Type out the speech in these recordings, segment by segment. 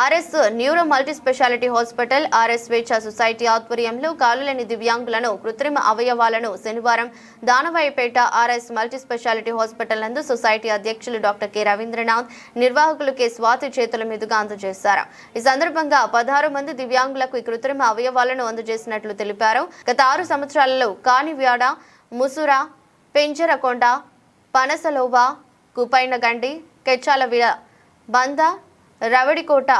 RS neuro multi speciality hospital RS Swechha society ఆధ్వర్యంలో కాలులేని దివ్యాంగులను కృత్రిమ అవయవాలను శనివారం Danavaipeta RS multi speciality hospital నందు సొసైటీ అధ్యక్షులు డాక్టర్ కె. రవీంద్రనాథ్ నిర్వాహకులు కె. స్వాతి చేతుల మీదుగా అందజేశారు. ఈ సందర్భంగా పదహారు మంది దివ్యాంగులకు ఈ కృత్రిమ అవయవాలను అందజేసినట్లు తెలిపారు. గత ఆరు సంవత్సరాలలో కానివ్యాడ ముసురా పెంచరకొండ పనసలోవా కుపైనగండి కెచ్చాలవిడ బంద రవడికోట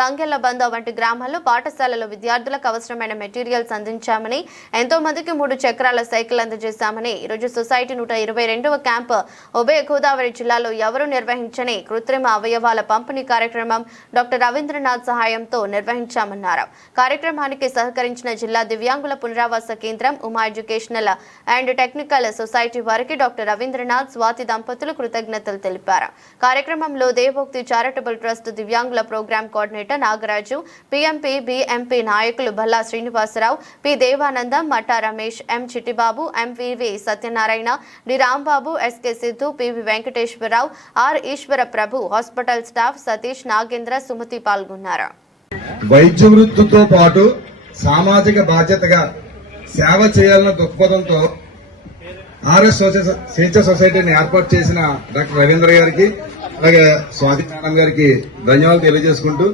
తంగెళ్ళ బంద వంటి గ్రామాల్లో పాఠశాలలో విద్యార్థులకు అవసరమైన మెటీరియల్స్ అందించామని ఎంతో మందికి మూడు చక్రాల సైకిల్ అందజేశామని ఈరోజు సొసైటీ నూట ఇరవై రెండవ క్యాంప్ ఉభయ గోదావరి జిల్లాలో ఎవరు నిర్వహించని కృత్రిమ అవయవాల పంపిణీ కార్యక్రమం డాక్టర్ రవీంద్రనాథ్ సహాయంతో నిర్వహించామన్నారు. కార్యక్రమానికి సహకరించిన జిల్లా దివ్యాంగుల పునరావాస కేంద్రం Uma educational and technical society వారికి డాక్టర్ రవీంద్రనాథ్ స్వాతి దంపతులు కృతజ్ఞతలు తెలిపారు. కార్యక్రమంలో దేవోక్తి చారిటబుల్ ట్రస్ట్ దివ్యాంగుల program coordinator Nagaraju PMP BMP నాయకులు Bhalla Srinivasarao P Devanandam Matta Ramesh M Chittibabu MVV Satyanarayana D Rambabu SK Siddhu PV Venkateswararao R Eswara Prabhu hospital staff Satish Nagendra Sumathi పాల్గొన్నారు. వైద్య వృత్తితో పాటు సామాజిక బాధ్యతగా సేవ చేయాలన్న దృక్పథంతో ఆర్ఎస్ స్వేచ్ఛ సొసైటీని ఏర్పాటు చేసిన డాక్టర్ రవీంద్ర గారికి అలాగే స్వాతి మేడం గారికి ధన్యవాదాలు తెలియజేసుకుంటూ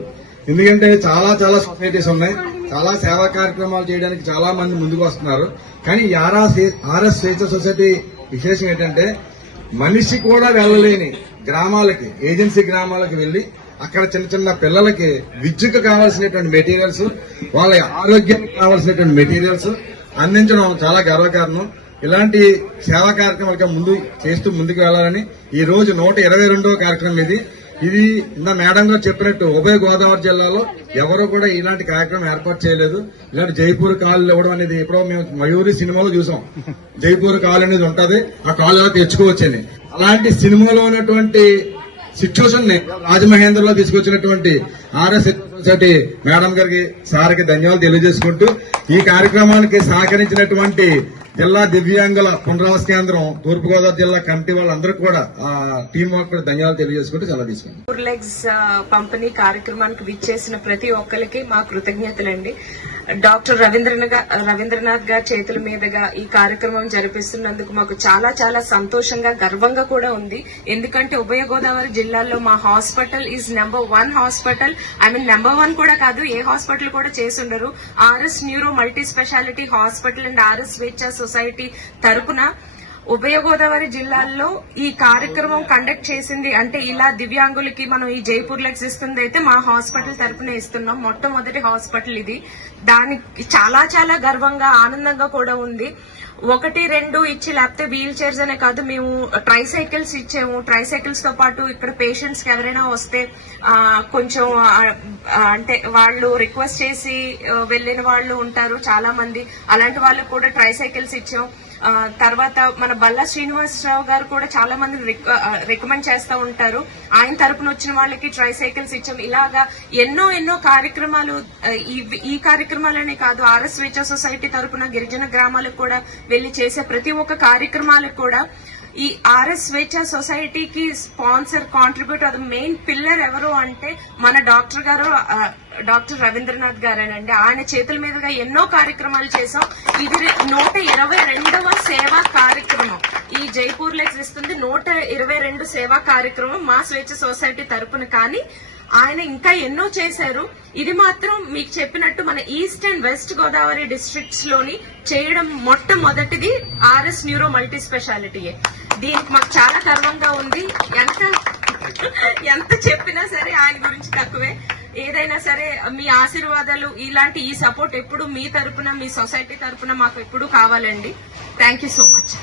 ఎందుకంటే చాలా చాలా సొసైటీస్ ఉన్నాయి. చాలా సేవా కార్యక్రమాలు చేయడానికి చాలా మంది ముందుకు వస్తున్నారు. కానీ ఆర్ఆర్ ఆర్ఎస్ స్వేచ్ఛ సొసైటీ విశేషం ఏంటంటే మనిషి కూడా వెళ్ళలేని గ్రామాలకి ఏజెన్సీ గ్రామాలకు వెళ్ళి అక్కడ చిన్న చిన్న పిల్లలకి విద్యకు కావాల్సినటువంటి మెటీరియల్స్ వాళ్ళ ఆరోగ్యానికి కావాల్సినటువంటి మెటీరియల్స్ అందించడం చాలా గర్వకారణం. ఇలాంటి సేవా కార్యక్రమాలకి ముందు చేస్తూ ముందుకు వెళ్ళాలని ఈ రోజు నూట ఇరవై రెండవ కార్యక్రమం ఇది. ఇది ఇందా మేడం గారు చెప్పినట్టు ఉభయ గోదావరి జిల్లాలో ఎవరు కూడా ఇలాంటి కార్యక్రమం ఏర్పాటు చేయలేదు. ఇలాంటి జైపూర్ కాలు ఇవ్వడం అనేది ఎప్పుడో మేము మయూరి సినిమాలో చూసాం. జైపూర్ కాలు అనేది ఉంటది ఆ కాల్ ఎలా తెచ్చుకోవచ్చని. అలాంటి సినిమాలో ఉన్నటువంటి సిచ్యువేషన్ని రాజమహేంద్రలో తీసుకొచ్చినటువంటి ఆర్ఎస్ సొసైటీ మేడం గారికి సార్కి ధన్యవాదాలు తెలియజేసుకుంటూ ఈ కార్యక్రమానికి సహకరించినటువంటి జిల్లా దివ్యాంగుల పునరావాస కేంద్రం తూర్పుగోదావరి జిల్లా కమిటీ వాళ్ళందరూ కూడా ఆ టీం వర్క్ ధన్యవాదాలు తెలియజేసుకుంటూ చాలా తీసుకుంటాం. ఫోర్ లెగ్స్ పంపిణీ కార్యక్రమానికి విచ్చేసిన ప్రతి ఒక్కరికి మా కృతజ్ఞతలండి. డాక్టర్ రవీంద్రనాథ్ రవీంద్రనాథ్ గారి చేతుల మీదుగా ఈ కార్యక్రమం జరిపిస్తున్నందుకు మాకు చాలా చాలా సంతోషంగా గర్వంగా కూడా ఉంది. ఎందుకంటే ఉభయ గోదావరి జిల్లాలో మా hospital is number one hospital I mean number one కూడా కాదు ఏ హాస్పిటల్ కూడా చేసి ఉండరు. RS neuro multi speciality hospital and RS Swechha society తరపున ఉభయ గోదావరి జిల్లాల్లో ఈ కార్యక్రమం కండక్ట్ చేసింది అంటే ఇలా దివ్యాంగులకి మనం ఈ జైపూర్ లెక్స్ ఇస్తుంది అయితే మా హాస్పిటల్ తరపున ఇస్తున్నాం. మొట్టమొదటి హాస్పిటల్ ఇది. దానికి చాలా చాలా గర్వంగా ఆనందంగా కూడా ఉంది. ఒకటి రెండు ఇచ్చి లేకపోతే వీల్ చైర్స్ అనే కాదు మేము ట్రై సైకిల్స్ ఇచ్చాము. ట్రైసైకిల్స్తో పాటు ఇక్కడ పేషెంట్స్కి ఎవరైనా వస్తే కొంచెం అంటే వాళ్ళు రిక్వెస్ట్ చేసి వెళ్ళిన వాళ్ళు ఉంటారు చాలా మంది అలాంటి వాళ్ళకు కూడా ట్రై సైకిల్స్ ఇచ్చాం తర్వాత మన బల్లా శ్రీనివాసరావు గారు కూడా చాలా మంది రికమెండ్ చేస్తూ ఉంటారు. ఆయన తరపున వచ్చిన వాళ్ళకి ట్రై సైకిల్స్ ఇచ్చాం. ఇలాగా ఎన్నో ఎన్నో కార్యక్రమాలు ఈ- ఈ కార్యక్రమాలనే కాదు ఆర్ఎస్ స్వేచ్ఛ సొసైటీ తరపున గిరిజన గ్రామాలకు కూడా వెళ్ళి చేసే ప్రతి ఒక్క కార్యక్రమాలకు కూడా ఈ ఆర్ఎస్ స్వేచ్ఛ సొసైటీకి స్పాన్సర్ కాంట్రిబ్యూట్ అది మెయిన్ పిల్లర్ ఎవరు అంటే మన డాక్టర్ గారు డాక్టర్ రవీంద్రనాథ్ గారేనండి. ఆయన చేతుల మీదుగా ఎన్నో కార్యక్రమాలు చేసాం ఇది నూట ఇరవై రెండవ సేవా కార్యక్రమం. ఈ జైపూర్లో ఇస్తుంది నూట ఇరవై రెండు సేవా కార్యక్రమం మా స్వేచ్ఛ సొసైటీ తరపున. కానీ ఆయన ఇంకా ఎన్నో చేశారు. ఇది మాత్రం మీకు చెప్పినట్టు మన ఈస్ట్ అండ్ వెస్ట్ గోదావరి డిస్ట్రిక్ట్స్లోని చేయడం మొట్టమొదటిది ఆర్ఎస్ న్యూరో మల్టీ స్పెషాలిటీయే దీనికి మాకు చాలా గర్వంగా ఉంది. ఎంత ఎంత చెప్పినా సరే ఆయన గురించి తక్కువే. ఏదైనా సరే మీ ఆశీర్వాదాలు ఇలాంటి ఈ సపోర్ట్ ఎప్పుడు మీ తరపున మీ సొసైటీ తరపున మాకు ఎప్పుడు కావాలండి. Thank you so much